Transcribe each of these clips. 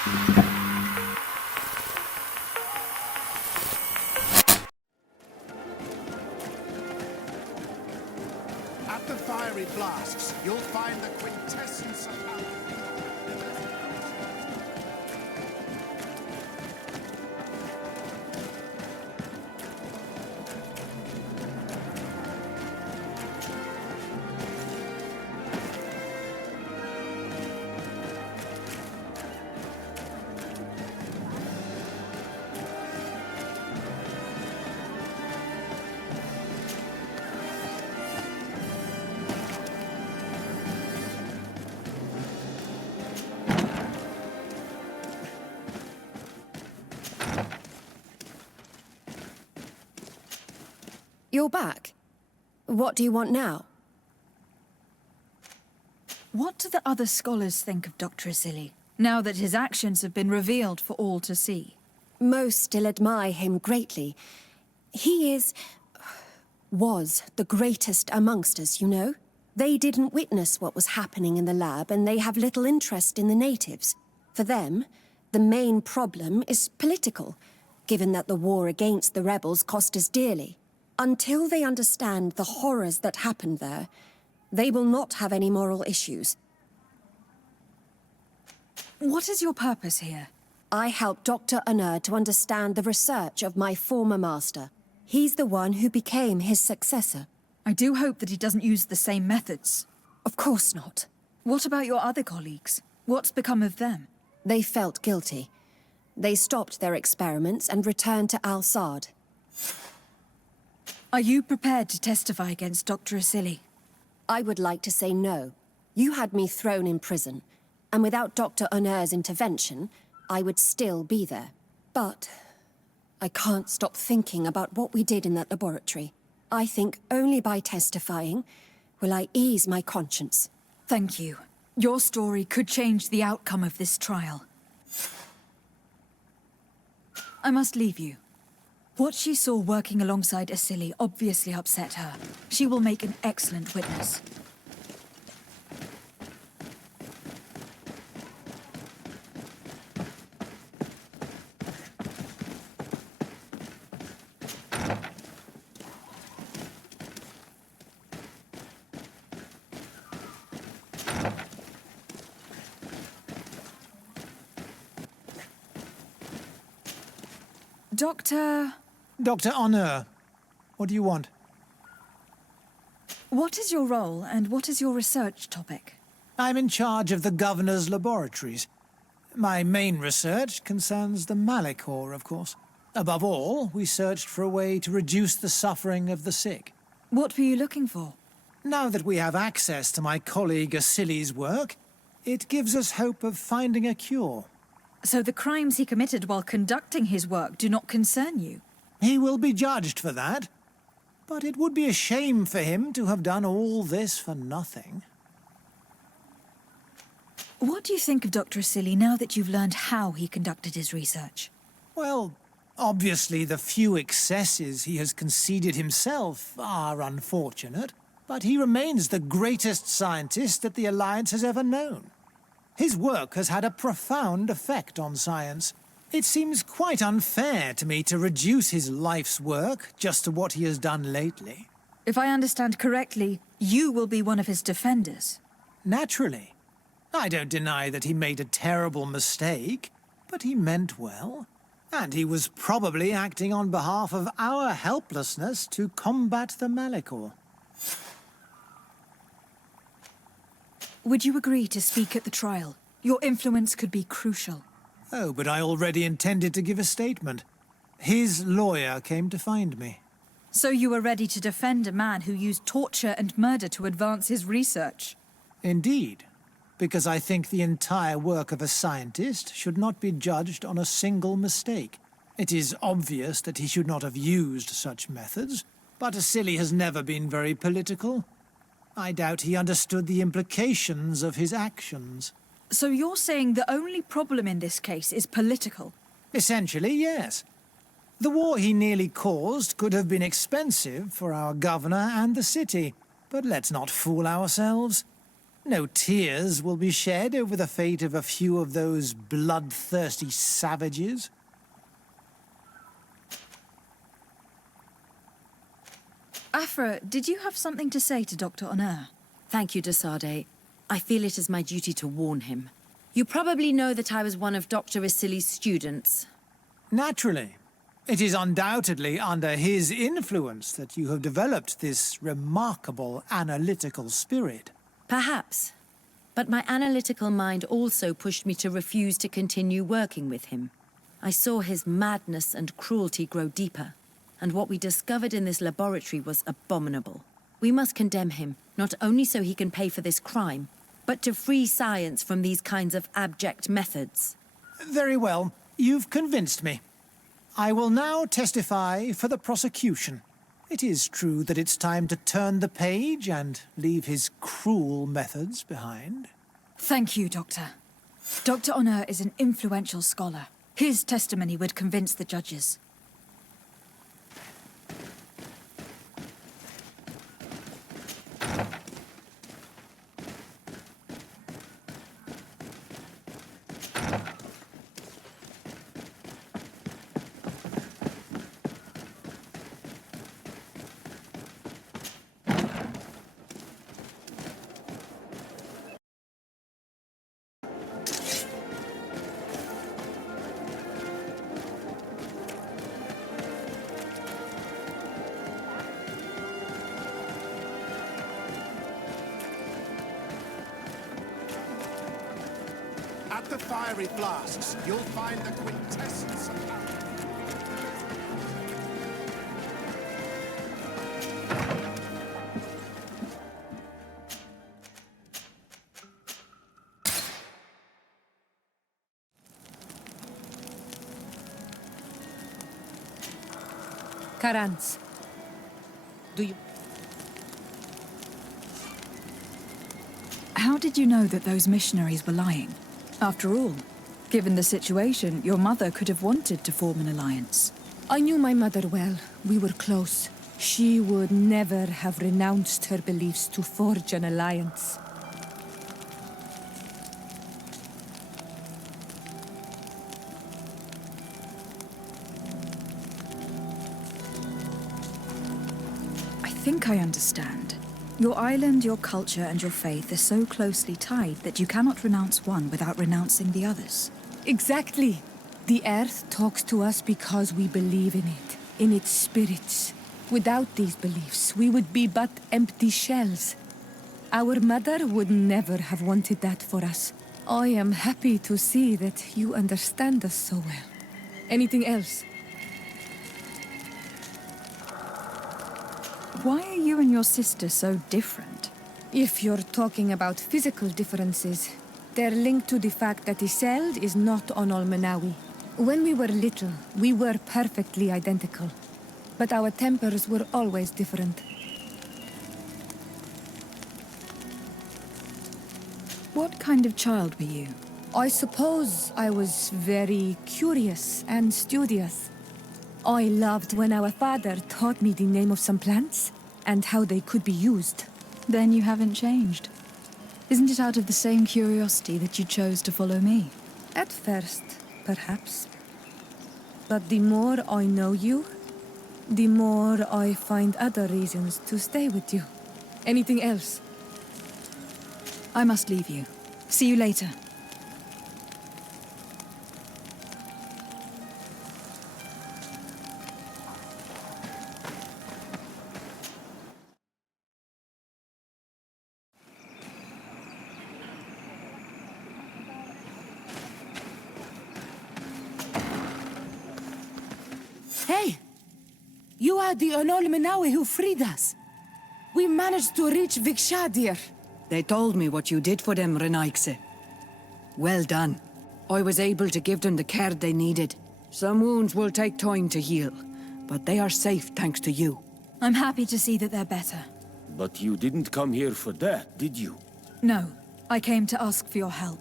At the fiery blasts, you'll find the quintessence of power. You're back. What do you want now? What do the other scholars think of Dr. Asili, now that his actions have been revealed for all to see? Most still admire him greatly. He was the greatest amongst us, you know? They didn't witness what was happening in the lab, and they have little interest in the natives. For them, the main problem is political, given that the war against the rebels cost us dearly. Until they understand the horrors that happened there, they will not have any moral issues. What is your purpose here? I helped Dr. Unur to understand the research of my former master. He's the one who became his successor. I do hope that he doesn't use the same methods. Of course not. What about your other colleagues? What's become of them? They felt guilty. They stopped their experiments and returned to Al-Sad. Are you prepared to testify against Dr. Asili? I would like to say no. You had me thrown in prison, and without Dr. Unur's intervention, I would still be there. But I can't stop thinking about what we did in that laboratory. I think only by testifying will I ease my conscience. Thank you. Your story could change the outcome of this trial. I must leave you. What she saw working alongside Asili obviously upset her. She will make an excellent witness. Dr. Unur, what do you want? What is your role and what is your research topic? I'm in charge of the governor's laboratories. My main research concerns the Malikor, of course. Above all, we searched for a way to reduce the suffering of the sick. What were you looking for? Now that we have access to my colleague Asili's work, it gives us hope of finding a cure. So the crimes he committed while conducting his work do not concern you? He will be judged for that. But it would be a shame for him to have done all this for nothing. What do you think of Dr. Asili now that you've learned how he conducted his research? Well, obviously the few excesses he has conceded himself are unfortunate, but he remains the greatest scientist that the Alliance has ever known. His work has had a profound effect on science. It seems quite unfair to me to reduce his life's work just to what he has done lately. If I understand correctly, you will be one of his defenders. Naturally. I don't deny that he made a terrible mistake, but he meant well. And he was probably acting on behalf of our helplessness to combat the Malikor. Would you agree to speak at the trial? Your influence could be crucial. Oh, but I already intended to give a statement. His lawyer came to find me. So you were ready to defend a man who used torture and murder to advance his research? Indeed, because I think the entire work of a scientist should not be judged on a single mistake. It is obvious that he should not have used such methods, but Asili has never been very political. I doubt he understood the implications of his actions. So you're saying the only problem in this case is political? Essentially, yes. The war he nearly caused could have been expensive for our governor and the city, but let's not fool ourselves. No tears will be shed over the fate of a few of those bloodthirsty savages. Afra, did you have something to say to Dr. Honor? Thank you, Sarde. I feel it is my duty to warn him. You probably know that I was one of Dr. Asili's students. Naturally. It is undoubtedly under his influence that you have developed this remarkable analytical spirit. Perhaps. But my analytical mind also pushed me to refuse to continue working with him. I saw his madness and cruelty grow deeper, and what we discovered in this laboratory was abominable. We must condemn him, not only so he can pay for this crime, but to free science from these kinds of abject methods. Very well. You've convinced me. I will now testify for the prosecution. It is true that it's time to turn the page and leave his cruel methods behind. Thank you, Doctor. Dr. Honor is an influential scholar. His testimony would convince the judges. At the fiery flasks, you'll find the quintessence of power. Karans. Do you... How did you know that those missionaries were lying? After all, given the situation, your mother could have wanted to form an alliance. I knew my mother well. We were close. She would never have renounced her beliefs to forge an alliance. I think I understand. Your island, your culture, and your faith are so closely tied that you cannot renounce one without renouncing the others. Exactly. The earth talks to us because we believe in it, in its spirits. Without these beliefs, we would be but empty shells. Our mother would never have wanted that for us. I am happy to see that you understand us so well. Anything else? Why are you and your sister so different? If you're talking about physical differences, they're linked to the fact that Iseld is not on Olmenawi. When we were little, we were perfectly identical. But our tempers were always different. What kind of child were you? I suppose I was very curious and studious. I loved when our father taught me the name of some plants and how they could be used. Then you haven't changed. Isn't it out of the same curiosity that you chose to follow me? At first, perhaps. But the more I know you, the more I find other reasons to stay with you. Anything else? I must leave you. See you later. Hey! You are the Onolmenawi who freed us. We managed to reach Vikshadir. They told me what you did for them, Renaikse. Well done. I was able to give them the care they needed. Some wounds will take time to heal, but they are safe thanks to you. I'm happy to see that they're better. But you didn't come here for that, did you? No, I came to ask for your help.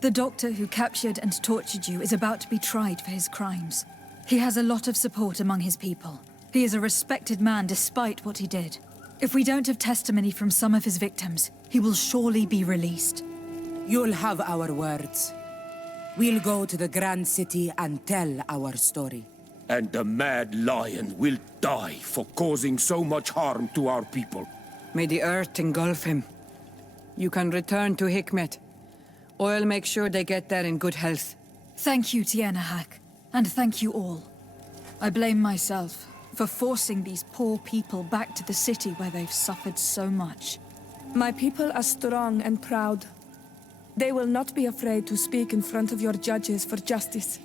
The doctor who captured and tortured you is about to be tried for his crimes. He has a lot of support among his people. He is a respected man despite what he did. If we don't have testimony from some of his victims, he will surely be released. You'll have our words. We'll go to the Grand City and tell our story. And the mad lion will die for causing so much harm to our people. May the earth engulf him. You can return to Hikmet. I'll make sure they get there in good health. Thank you, Tienahak, and thank you all. I blame myself for forcing these poor people back to the city where they've suffered so much. My people are strong and proud. They will not be afraid to speak in front of your judges for justice.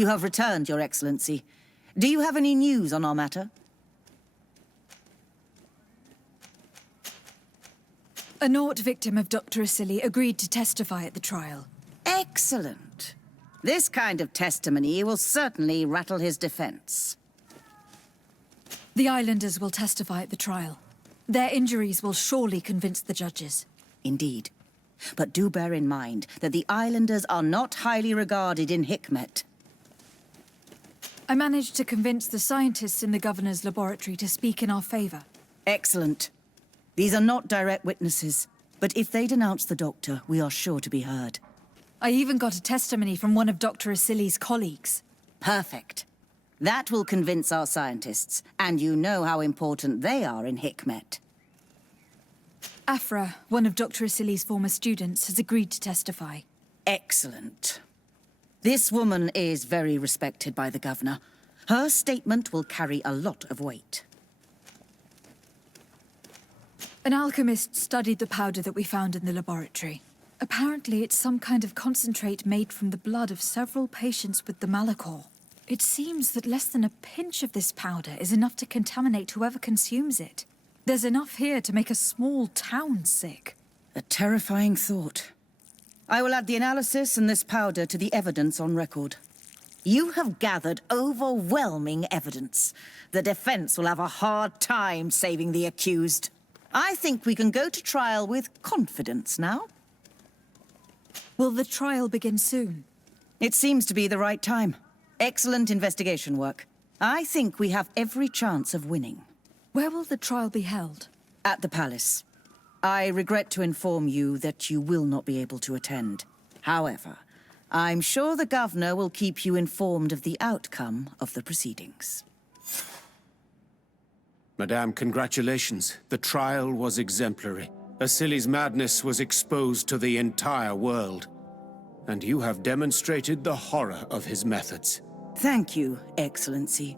You have returned, Your Excellency. Do you have any news on our matter? A Nort victim of Dr. Asili agreed to testify at the trial. Excellent. This kind of testimony will certainly rattle his defense. The islanders will testify at the trial. Their injuries will surely convince the judges. Indeed. But do bear in mind that the islanders are not highly regarded in Hikmet. I managed to convince the scientists in the governor's laboratory to speak in our favor. Excellent. These are not direct witnesses, but if they denounce the doctor, we are sure to be heard. I even got a testimony from one of Dr. Asili's colleagues. Perfect. That will convince our scientists, and you know how important they are in Hikmet. Afra, one of Dr. Asili's former students, has agreed to testify. Excellent. This woman is very respected by the governor. Her statement will carry a lot of weight. An alchemist studied the powder that we found in the laboratory. Apparently, it's some kind of concentrate made from the blood of several patients with the Malachor. It seems that less than a pinch of this powder is enough to contaminate whoever consumes it. There's enough here to make a small town sick. A terrifying thought. I will add the analysis and this powder to the evidence on record. You have gathered overwhelming evidence. The defense will have a hard time saving the accused. I think we can go to trial with confidence now. Will the trial begin soon? It seems to be the right time. Excellent investigation work. I think we have every chance of winning. Where will the trial be held? At the palace. I regret to inform you that you will not be able to attend. However, I'm sure the governor will keep you informed of the outcome of the proceedings. Madame, congratulations. The trial was exemplary. Asili's madness was exposed to the entire world. And you have demonstrated the horror of his methods. Thank you, Excellency.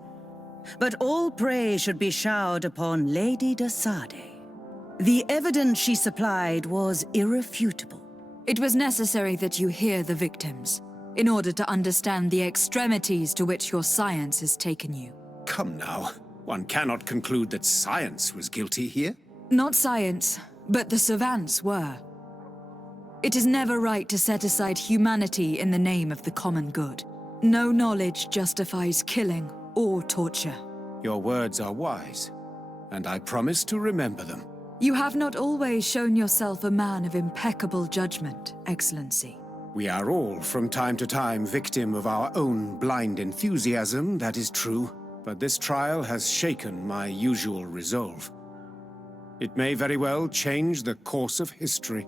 But all praise should be showered upon Lady de Sade. The evidence she supplied was irrefutable. It was necessary that you hear the victims, in order to understand the extremities to which your science has taken you. Come now. One cannot conclude that science was guilty here. Not science, but the savants were. It is never right to set aside humanity in the name of the common good. No knowledge justifies killing or torture. Your words are wise, and I promise to remember them. You have not always shown yourself a man of impeccable judgment, Excellency. We are all, from time to time, victim of our own blind enthusiasm, that is true. But this trial has shaken my usual resolve. It may very well change the course of history.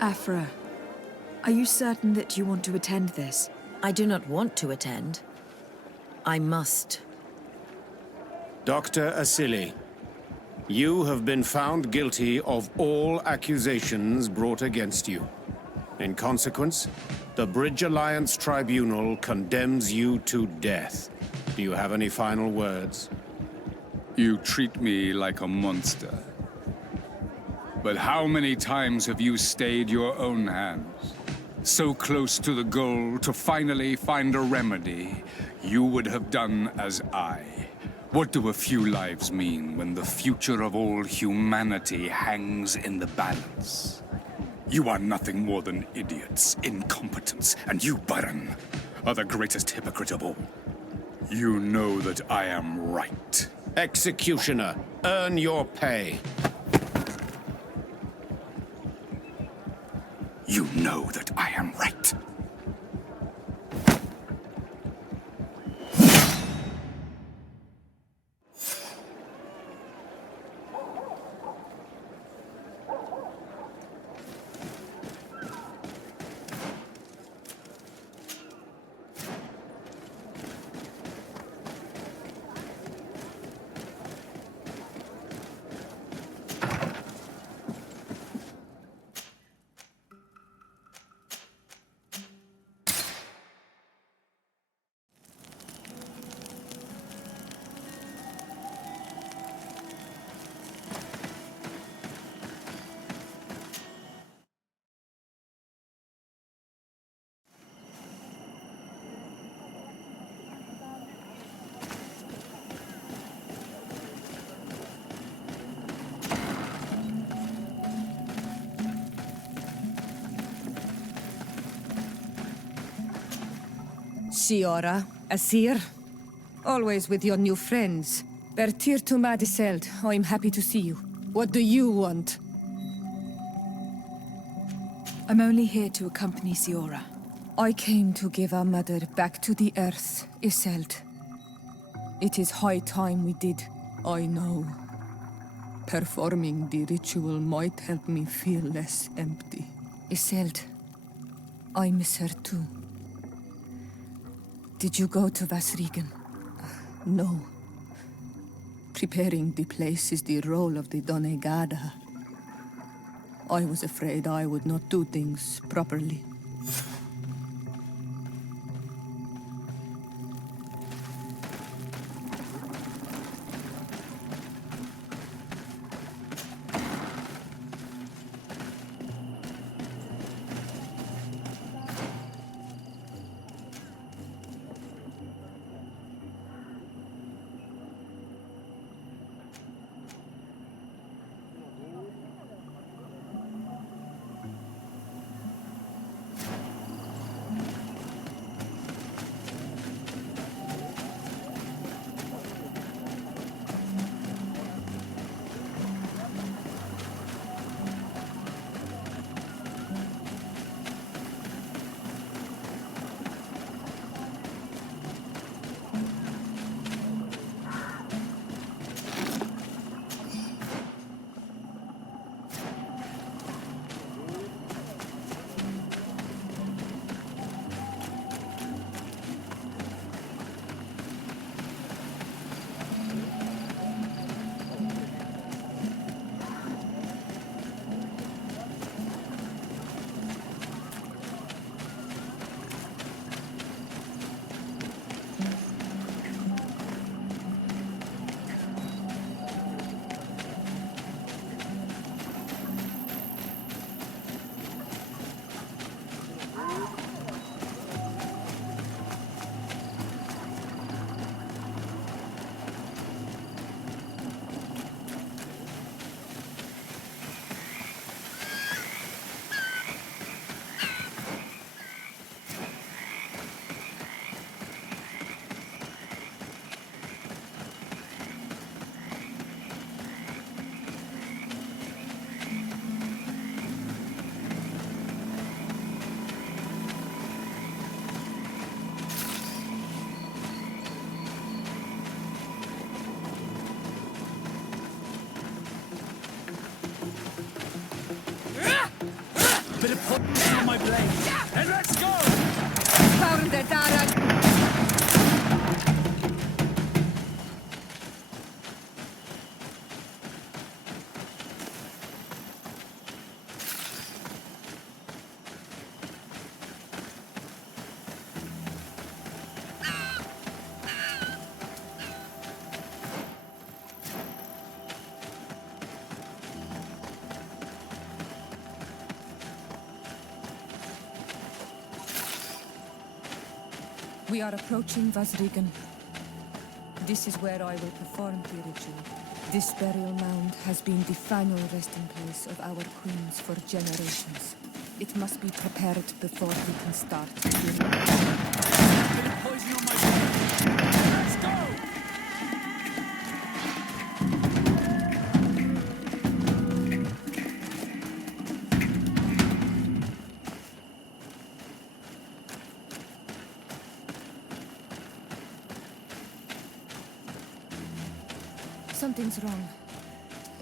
Afra, are you certain that you want to attend this? I do not want to attend. I must. Dr. Asili, you have been found guilty of all accusations brought against you. In consequence, the Bridge Alliance Tribunal condemns you to death. Do you have any final words? You treat me like a monster. But how many times have you stayed your own hands? So close to the goal to finally find a remedy, you would have done as I. What do a few lives mean when the future of all humanity hangs in the balance? You are nothing more than idiots, incompetents, and you, Baron, are the greatest hypocrite of all. You know that I am right. Executioner, earn your pay. You know that I am right. Siora, Asir, always with your new friends. Bertir to Madiseld. I'm happy to see you. What do you want? I'm only here to accompany Sιώρα. I came to give our mother back to the earth, Iseld. It is high time we did. I know. Performing the ritual might help me feel less empty. Iseld, I miss her too. Did you go to Vasrigen? No. Preparing the place is the role of the Donegada. I was afraid I would not do things properly. blade. And let's go! Found the Darag. We are approaching Vazrigan. This is where I will perform the ritual. This burial mound has been the final resting place of our queens for generations. It must be prepared before we can start. Poison on my blade. Let's go! Something's wrong.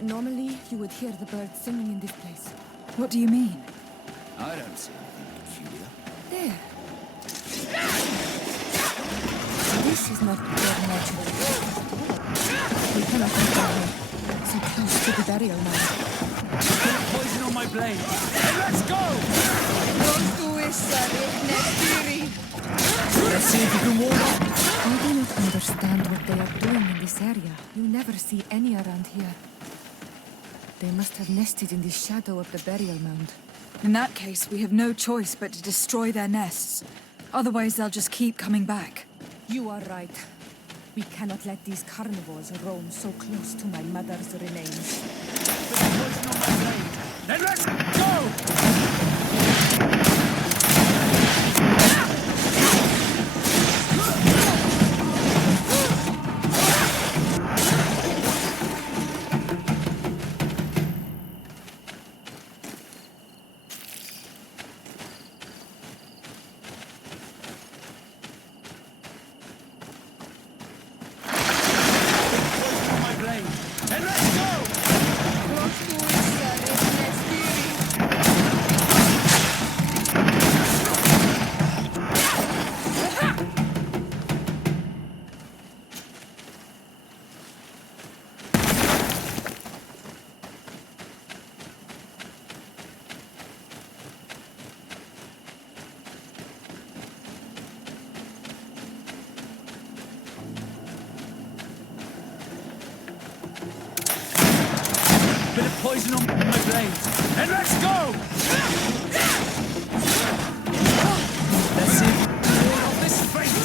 Normally, you would hear the birds singing in this place. What do you mean? I don't see anything peculiar. There. This is not their natural. We cannot be down here. So close to the burial mound. Poison on my blade. And let's go! Let's see if you can warm up. I do not understand what they are doing in this area. You never see any around here. They must have nested in the shadow of the burial mound. In that case, we have no choice but to destroy their nests. Otherwise, they'll just keep coming back. You are right. We cannot let these carnivores roam so close to my mother's remains. Poison on my blade. And let's go! Poison on my blade. And let's go! Let's see. Ward off this fate.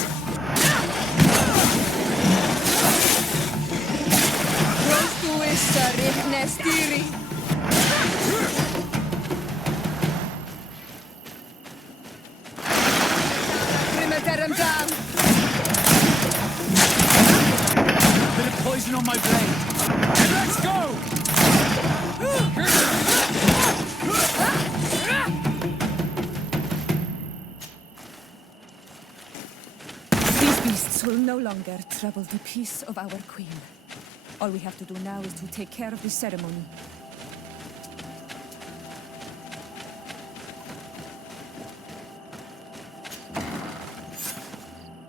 Bit of poison on my blade. And let's go! These beasts will no longer trouble the peace of our queen. All we have to do now is to take care of the ceremony.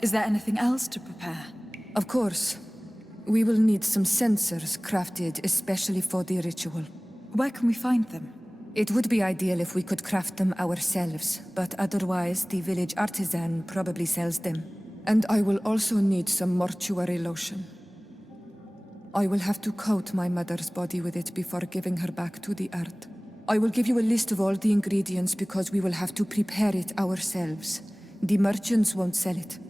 Is there anything else to prepare? Of course. We will need some sensors crafted especially for the ritual. Where can we find them? It would be ideal if we could craft them ourselves, but otherwise the village artisan probably sells them. And I will also need some mortuary lotion. I will have to coat my mother's body with it before giving her back to the earth. I will give you a list of all the ingredients because we will have to prepare it ourselves. The merchants won't sell it.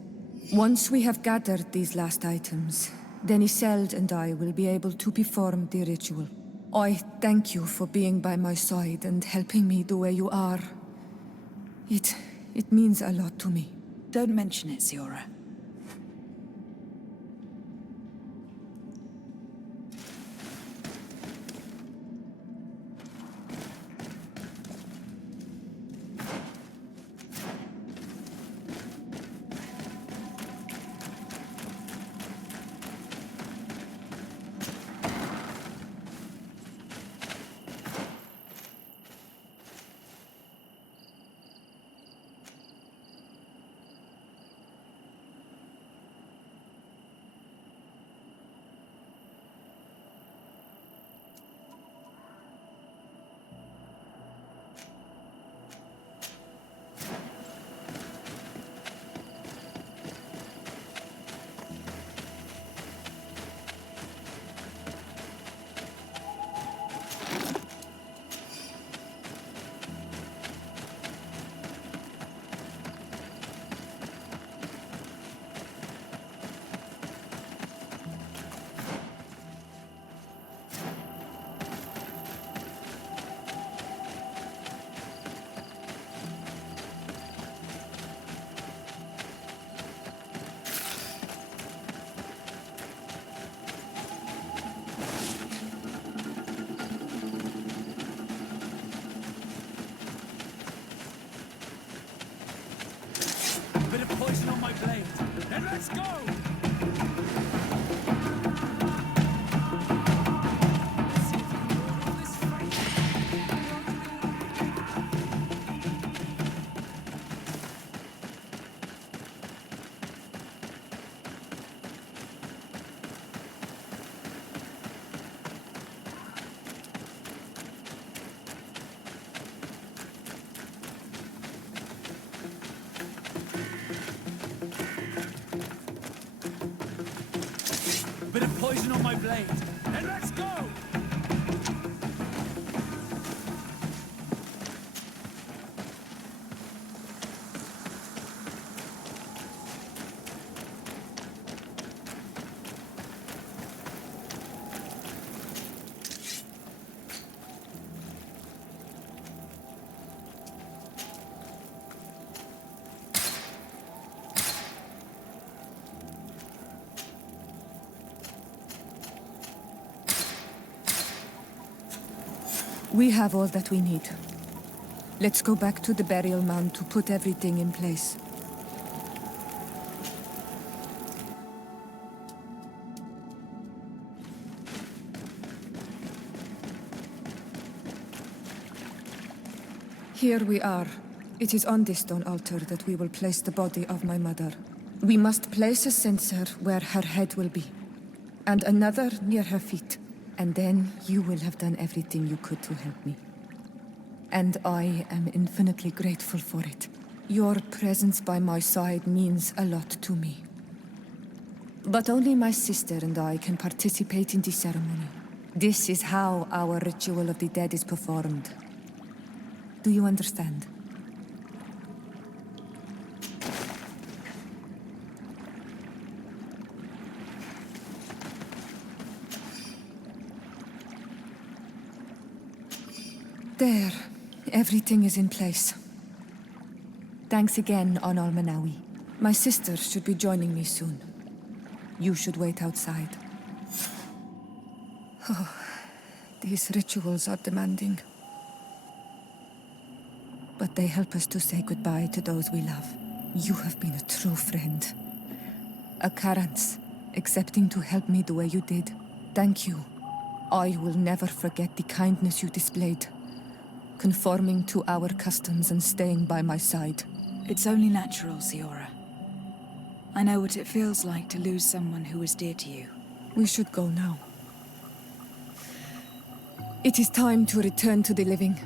Once we have gathered these last items, then Isolde and I will be able to perform the ritual. I thank you for being by my side and helping me the way you are. It means a lot to me. Don't mention it, Sиоры. Bit of poison on my blade. Then let's go! We have all that we need. Let's go back to the burial mound to put everything in place. Here we are. It is on this stone altar that we will place the body of my mother. We must place a censer where her head will be, and another near her feet. And then you will have done everything you could to help me. And I am infinitely grateful for it. Your presence by my side means a lot to me. But only my sister and I can participate in the ceremony. This is how our ritual of the dead is performed. Do you understand? There. Everything is in place. Thanks again, Onol Manawi. My sister should be joining me soon. You should wait outside. Oh, these rituals are demanding. But they help us to say goodbye to those we love. You have been a true friend. A Karans, accepting to help me the way you did. Thank you. I will never forget the kindness you displayed. Conforming to our customs and staying by my side. It's only natural, Sιora. I know what it feels like to lose someone who was dear to you. We should go now. It is time to return to the living.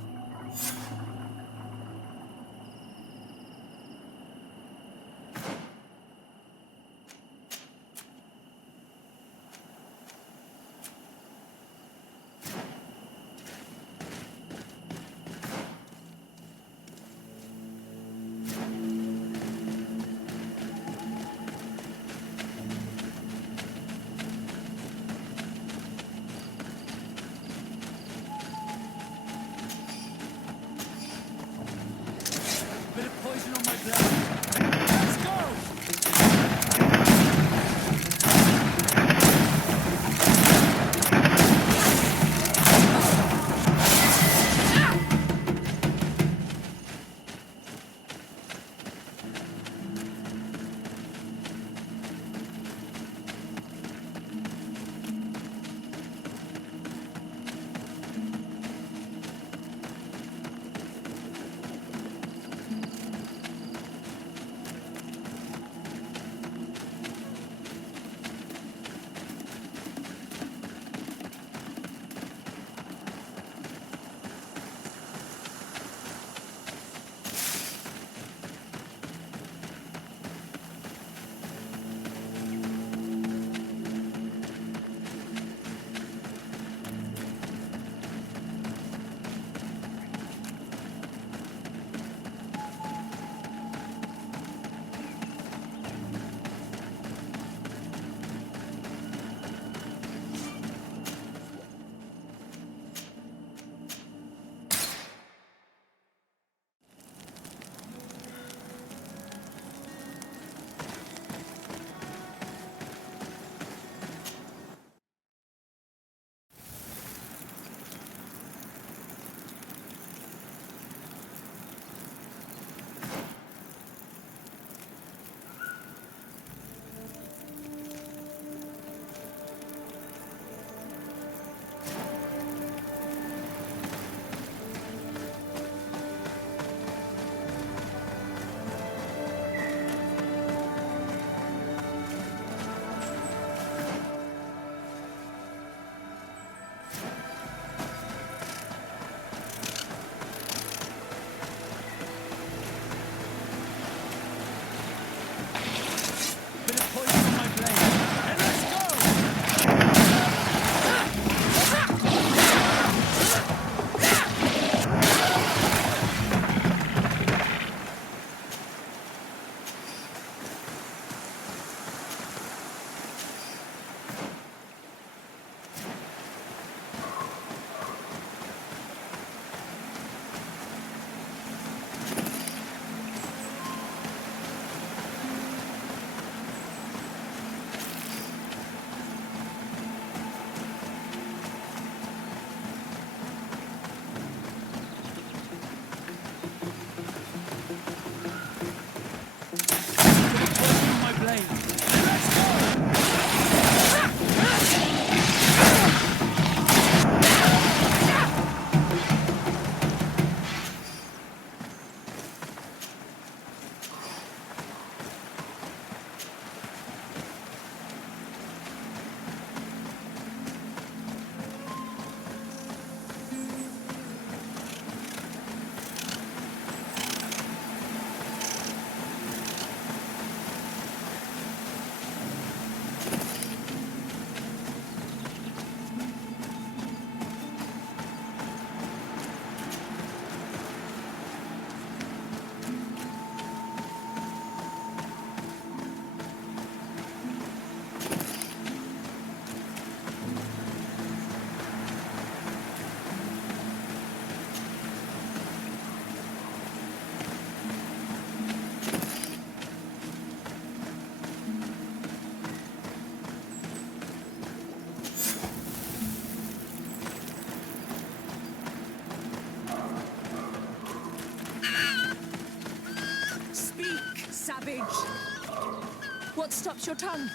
stops your tongue?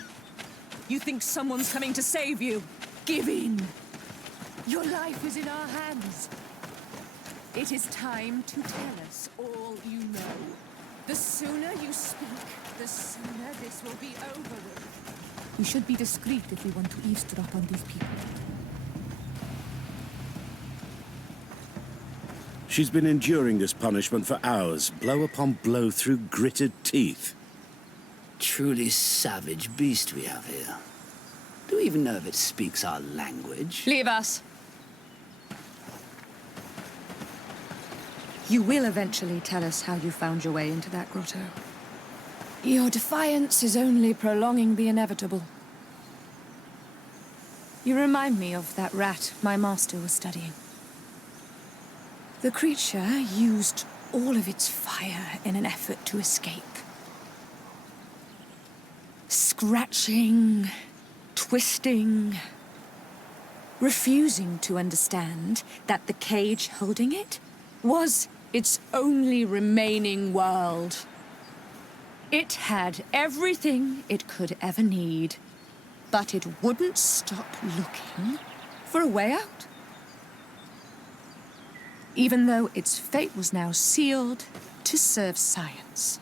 You think someone's coming to save you? Give in. Your life is in our hands. It is time to tell us all you know. The sooner you speak, the sooner this will be over with. We should be discreet if we want to eavesdrop on these people. She's been enduring this punishment for hours, blow upon blow through gritted teeth. Truly savage beast we have here. Do we even know if it speaks our language? Leave us. You will eventually tell us how you found your way into that grotto. Your defiance is only prolonging the inevitable. You remind me of that rat my master was studying. The creature used all of its fire in an effort to escape. Scratching, twisting, refusing to understand that the cage holding it was its only remaining world. It had everything it could ever need, but it wouldn't stop looking for a way out. Even though its fate was now sealed to serve science.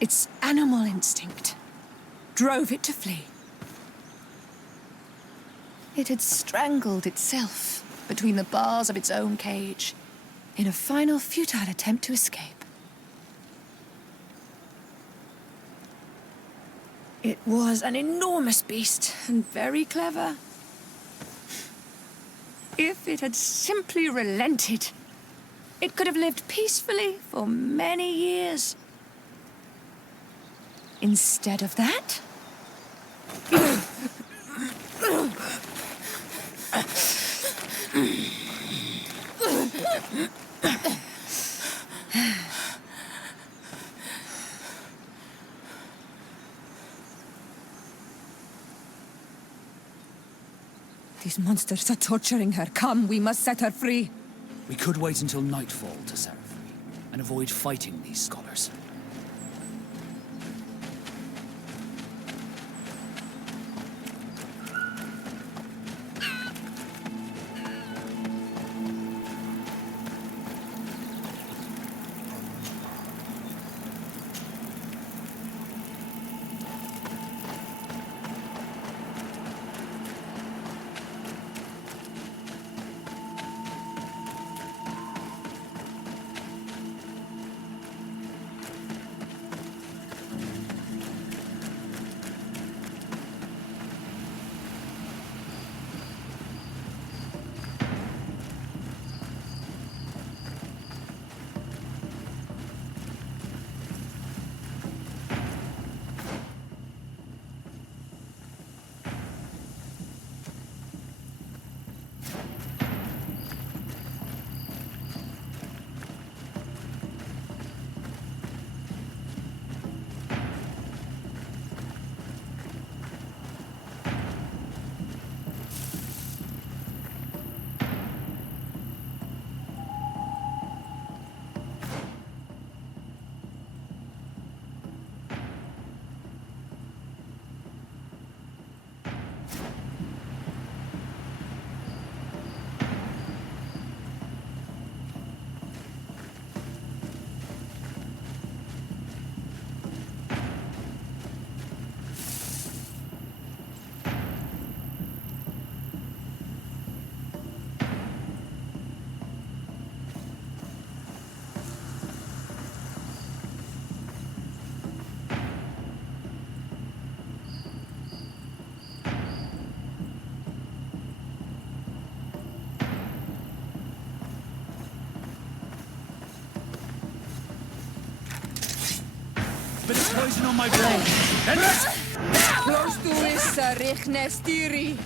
Its animal instinct drove it to flee. It had strangled itself between the bars of its own cage in a final futile attempt to escape. It was an enormous beast and very clever. If it had simply relented, it could have lived peacefully for many years. Instead of that, these monsters are torturing her. Come, we must set her free. We could wait until nightfall to set her free, and avoid fighting these scholars. Bit of poison on my blade. Close to is Richnestiri.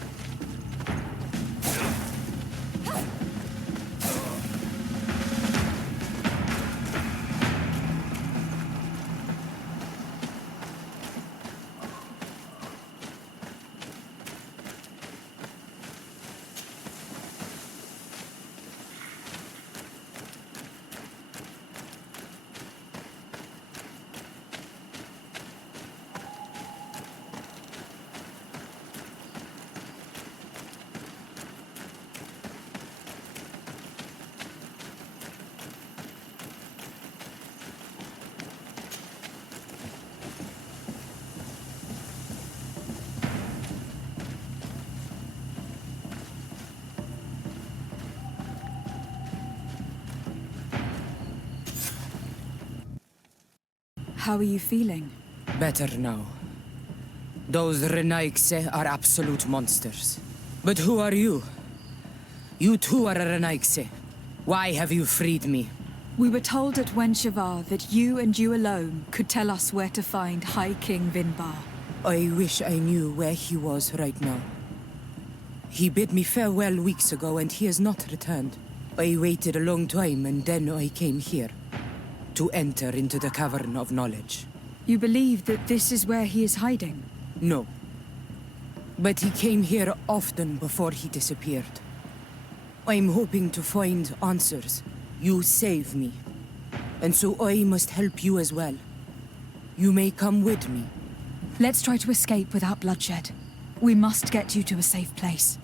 How are you feeling? Better now. Those Renaigse are absolute monsters. But who are you? You too are a Renaigse. Why have you freed me? We were told at Wenshavar that you and you alone could tell us where to find High King Vinbar. I wish I knew where he was right now. He bid me farewell weeks ago and he has not returned. I waited a long time and then I came here. To enter into the Cavern of Knowledge. You believe that this is where he is hiding? No. But he came here often before he disappeared. I'm hoping to find answers. You save me. And so I must help you as well. You may come with me. Let's try to escape without bloodshed. We must get you to a safe place.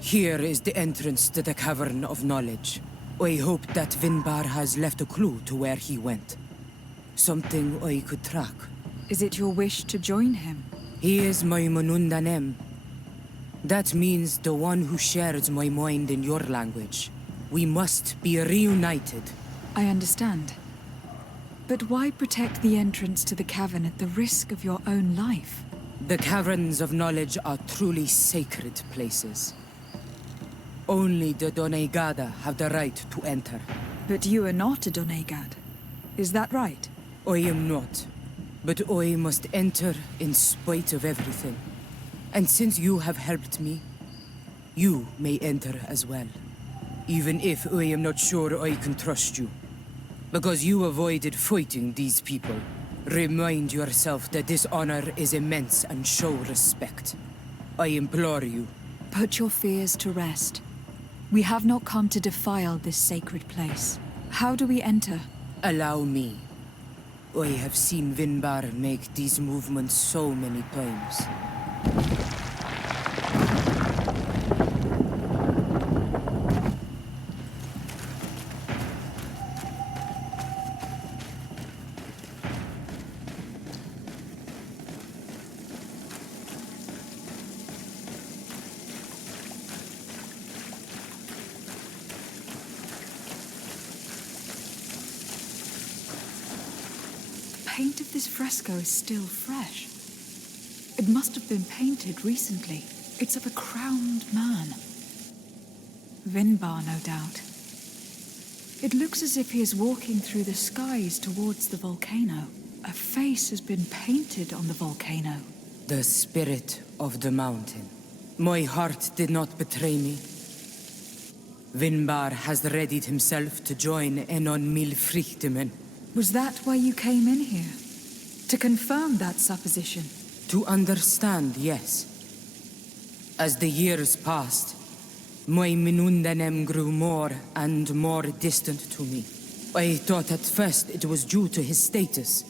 Here is the entrance to the Cavern of Knowledge. I hope that Vinbar has left a clue to where he went. Something I could track. Is it your wish to join him? He is my Manundanem. That means the one who shares my mind in your language. We must be reunited. I understand. But why protect the entrance to the cavern at the risk of your own life? The Caverns of Knowledge are truly sacred places. Only the Doneigada have the right to enter. But you are not a Doneigad. Is that right? I am not. But I must enter in spite of everything. And since you have helped me, you may enter as well. Even if I am not sure I can trust you. Because you avoided fighting these people. Remind yourself that this honor is immense and show respect. I implore you. Put your fears to rest. We have not come to defile this sacred place. How do we enter? Allow me. I have seen Vinbar make these movements so many times. The paint of this fresco is still fresh. It must have been painted recently. It's of a crowned man. Vinbar, no doubt. It looks as if he is walking through the skies towards the volcano. A face has been painted on the volcano. The spirit of the mountain. My heart did not betray me. Vinbar has readied himself to join Enon Milfrichtemen. Was that why you came in here? To confirm that supposition? To understand, yes. As the years passed, my Minundanem grew more and more distant to me. I thought at first it was due to his status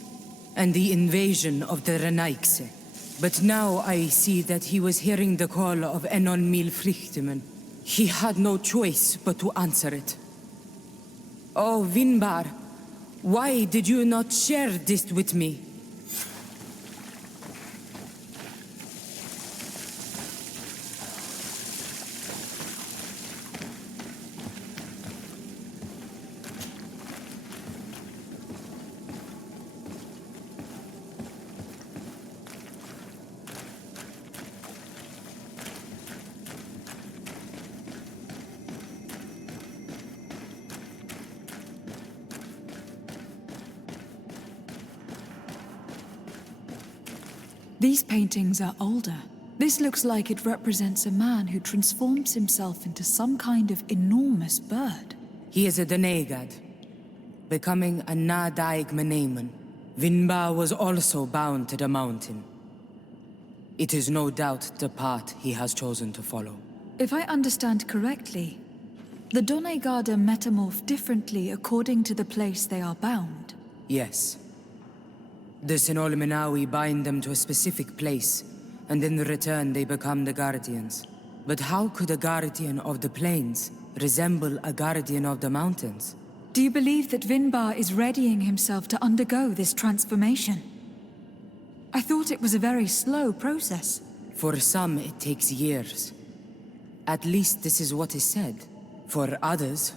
and the invasion of the Renaigse. But now I see that he was hearing the call of Enon Milfrichtemen. He had no choice but to answer it. Oh, Vinbar, Why did you not share this with me? These paintings are older. This looks like it represents a man who transforms himself into some kind of enormous bird. He is a Donegad, becoming a Nadaig Meneman. Vinba was also bound to the mountain. It is no doubt the path he has chosen to follow. If I understand correctly, the Donegada metamorph differently according to the place they are bound. Yes. The Sinolmenawi bind them to a specific place, and in return they become the Guardians. But how could a Guardian of the Plains resemble a Guardian of the Mountains? Do you believe that Vinbar is readying himself to undergo this transformation? I thought it was a very slow process. For some, it takes years. At least this is what is said. For others,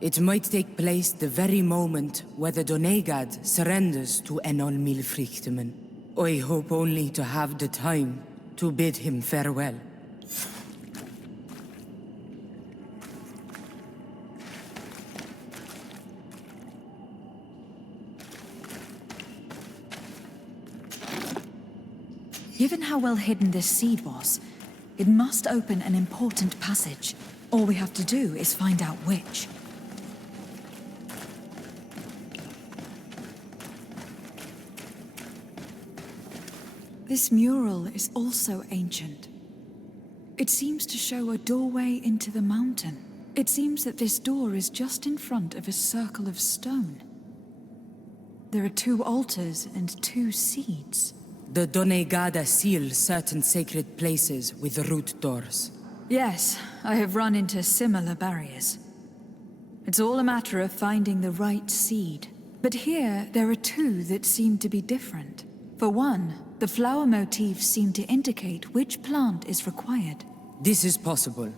it might take place the very moment where the Donegad surrenders to Enol Milfrichtemen. I hope only to have the time to bid him farewell. Given how well hidden this seed was, it must open an important passage. All we have to do is find out which. This mural is also ancient. It seems to show a doorway into the mountain. It seems that this door is just in front of a circle of stone. There are 2 altars and 2 seeds. The Donegada seal certain sacred places with root doors. Yes, I have run into similar barriers. It's all a matter of finding the right seed. But here, there are 2 that seem to be different. For one, the flower motifs seem to indicate which plant is required. This is possible.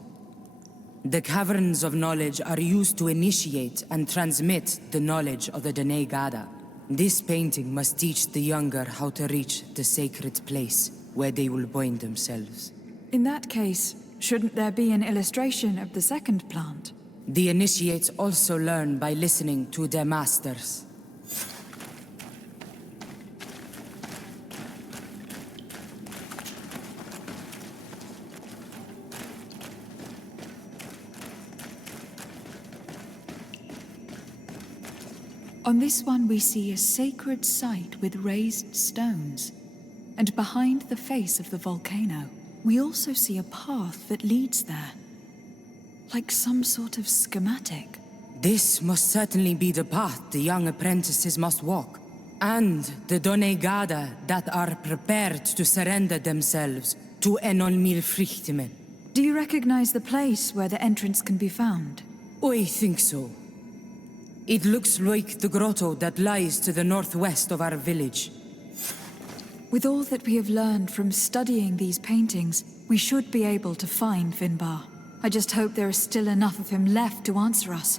The caverns of knowledge are used to initiate and transmit the knowledge of the Donegada. This painting must teach the younger how to reach the sacred place where they will bind themselves. In that case, shouldn't there be an illustration of the second plant? The initiates also learn by listening to their masters. On this one we see a sacred site with raised stones. And behind the face of the volcano, we also see a path that leads there. Like some sort of schematic. This must certainly be the path the young apprentices must walk. And the Donegada that are prepared to surrender themselves to Enol Milfrichtemen. Do you recognize the place where the entrance can be found? I think so. It looks like the grotto that lies to the northwest of our village. With all that we have learned from studying these paintings, we should be able to find Vinbar. I just hope there is still enough of him left to answer us.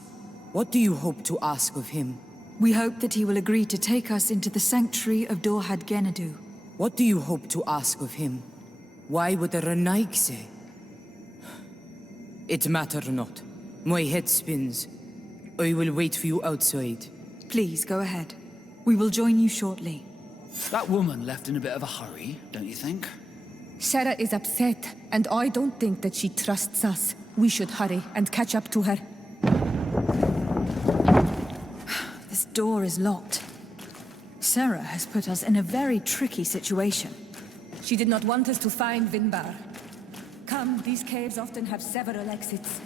What do you hope to ask of him? We hope that he will agree to take us into the sanctuary of Dorhad Genadu. What do you hope to ask of him? Why would the Renaigse? It matter not. My head spins. I will wait for you outside. Please, go ahead. We will join you shortly. That woman left in a bit of a hurry, don't you think? Sarah is upset, and I don't think that she trusts us. We should hurry and catch up to her. This door is locked. Sarah has put us in a very tricky situation. She did not want us to find Vinbar. Come, these caves often have several exits.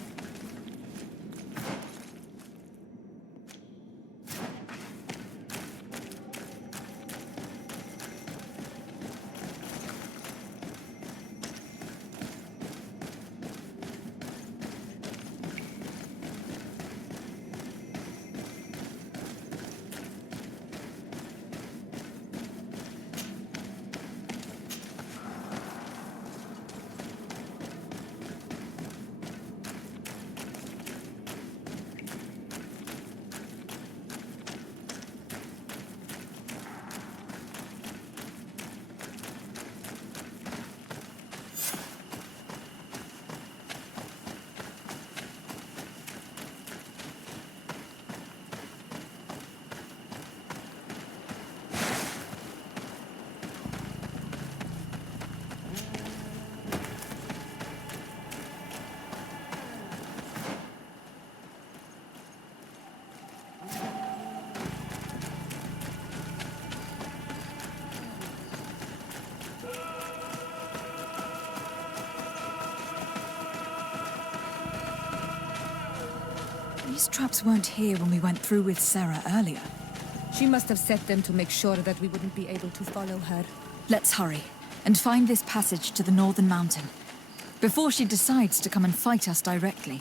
These traps weren't here when we went through with Sarah earlier. She must have set them to make sure that we wouldn't be able to follow her. Let's hurry and find this passage to the northern mountain before she decides to come and fight us directly.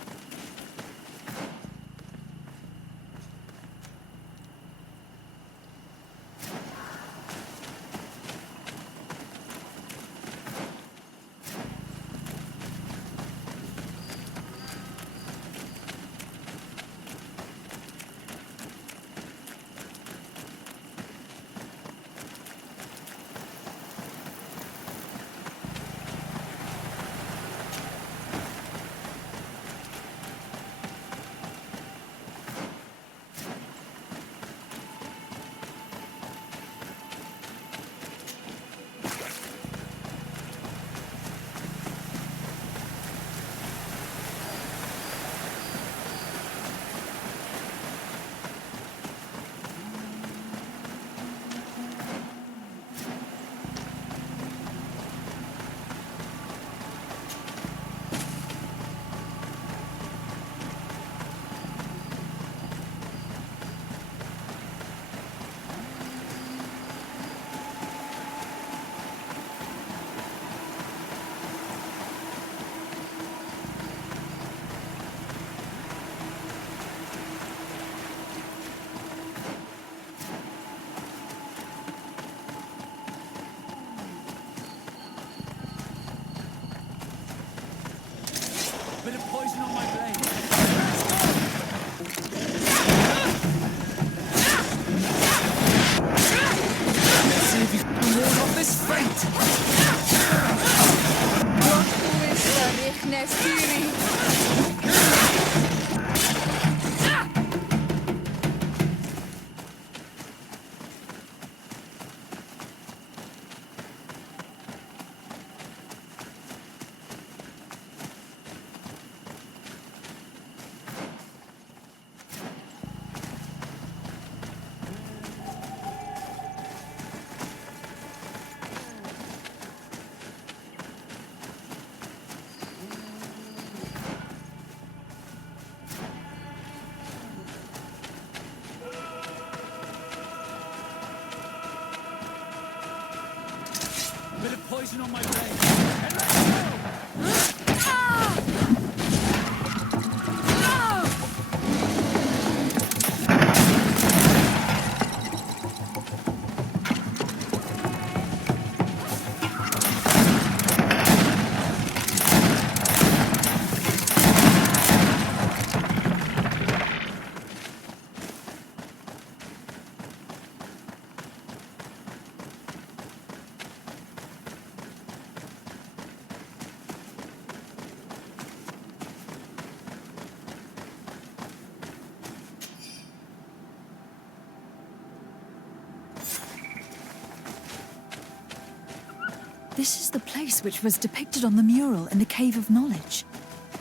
Bit of poison on my blade. Let's see if you can ward off this fate. Bit of poison on my blade. And let's go! This is the place which was depicted on the mural in the Cave of Knowledge.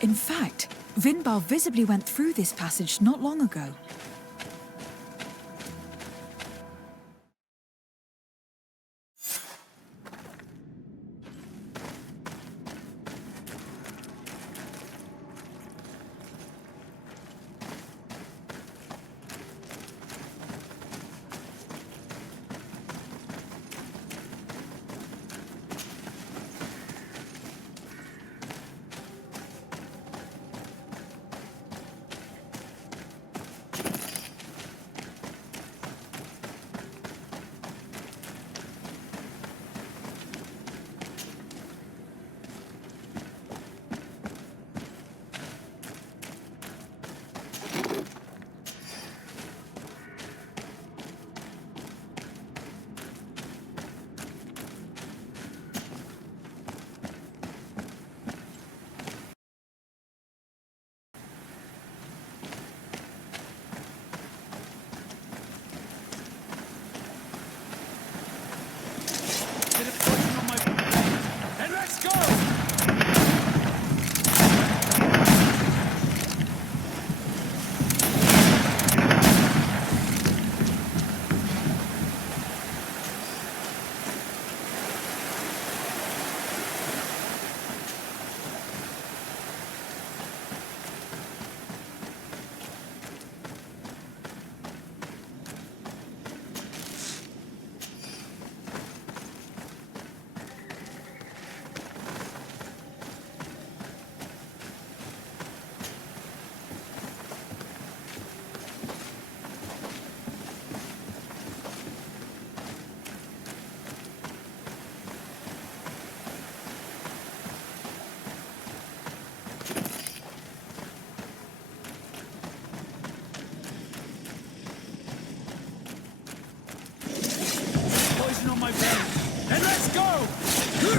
In fact, Vinbar visibly went through this passage not long ago.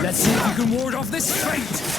Let's see if you can ward off this fate!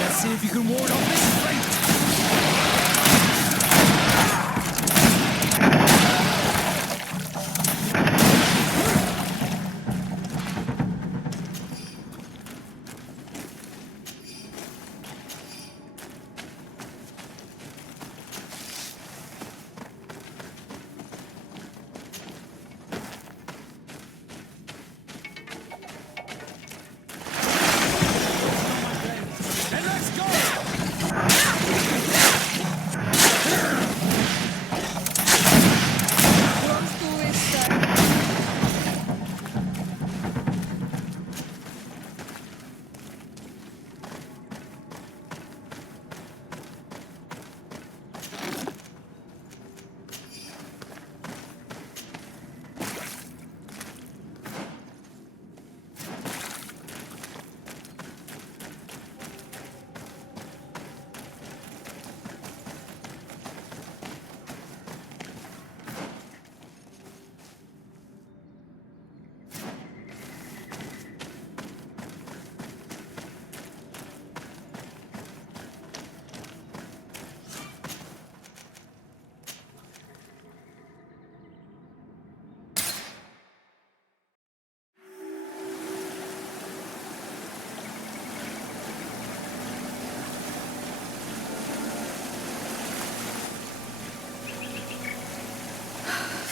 Let's see if you can ward off this fate!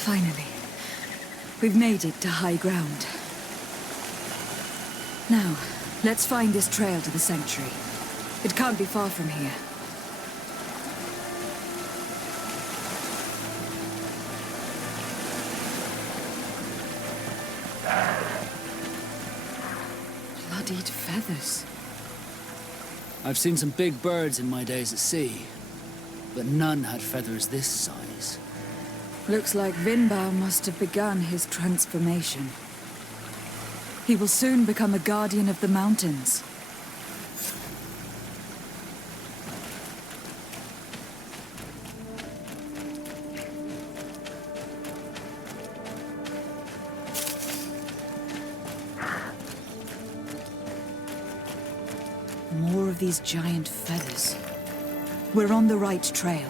Finally, we've made it to high ground. Now, let's find this trail to the sanctuary. It can't be far from here. Bloodied feathers. I've seen some big birds in my days at sea, but none had feathers this size. Looks like Vinbao must have begun his transformation. He will soon become a guardian of the mountains. More of these giant feathers. We're on the right trail.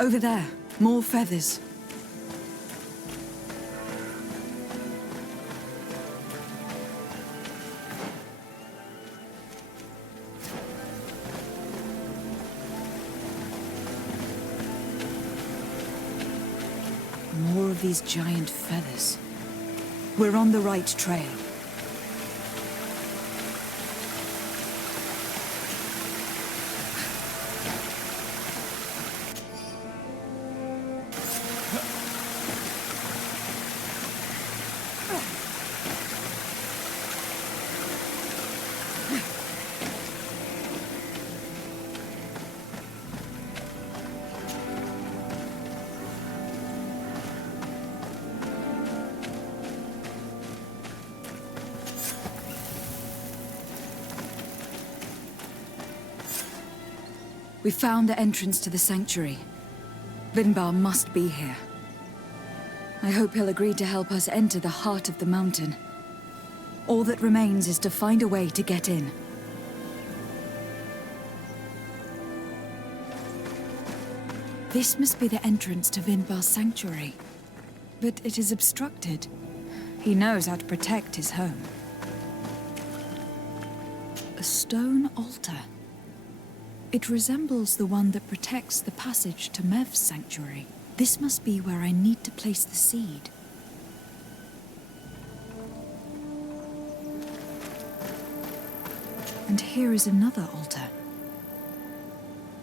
Over there, more feathers. More of these giant feathers. We're on the right trail. We found the entrance to the sanctuary. Vinbar must be here. I hope he'll agree to help us enter the heart of the mountain. All that remains is to find a way to get in. This must be the entrance to Vinbar's sanctuary. But it is obstructed. He knows how to protect his home. A stone altar. It resembles the one that protects the passage to Mev's sanctuary. This must be where I need to place the seed. And here is another altar.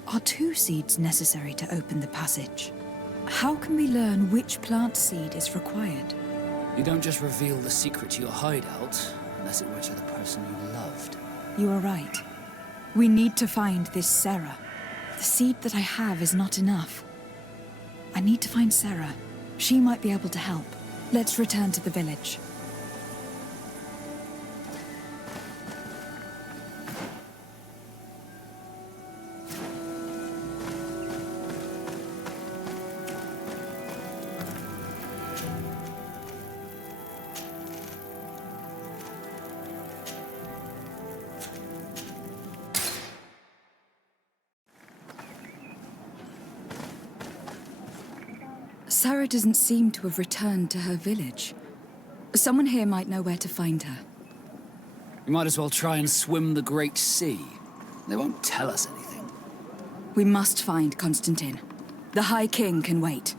Are 2 seeds necessary to open the passage? How can we learn which plant seed is required? You don't just reveal the secret to your hideout, unless it were to the person you loved. You are right. We need to find this Sarah. The seed that I have is not enough. I need to find Sarah. She might be able to help. Let's return to the village. Sarah doesn't seem to have returned to her village. Someone here might know where to find her. You might as well try and swim the Great Sea. They won't tell us anything. We must find Constantine. The High King can wait.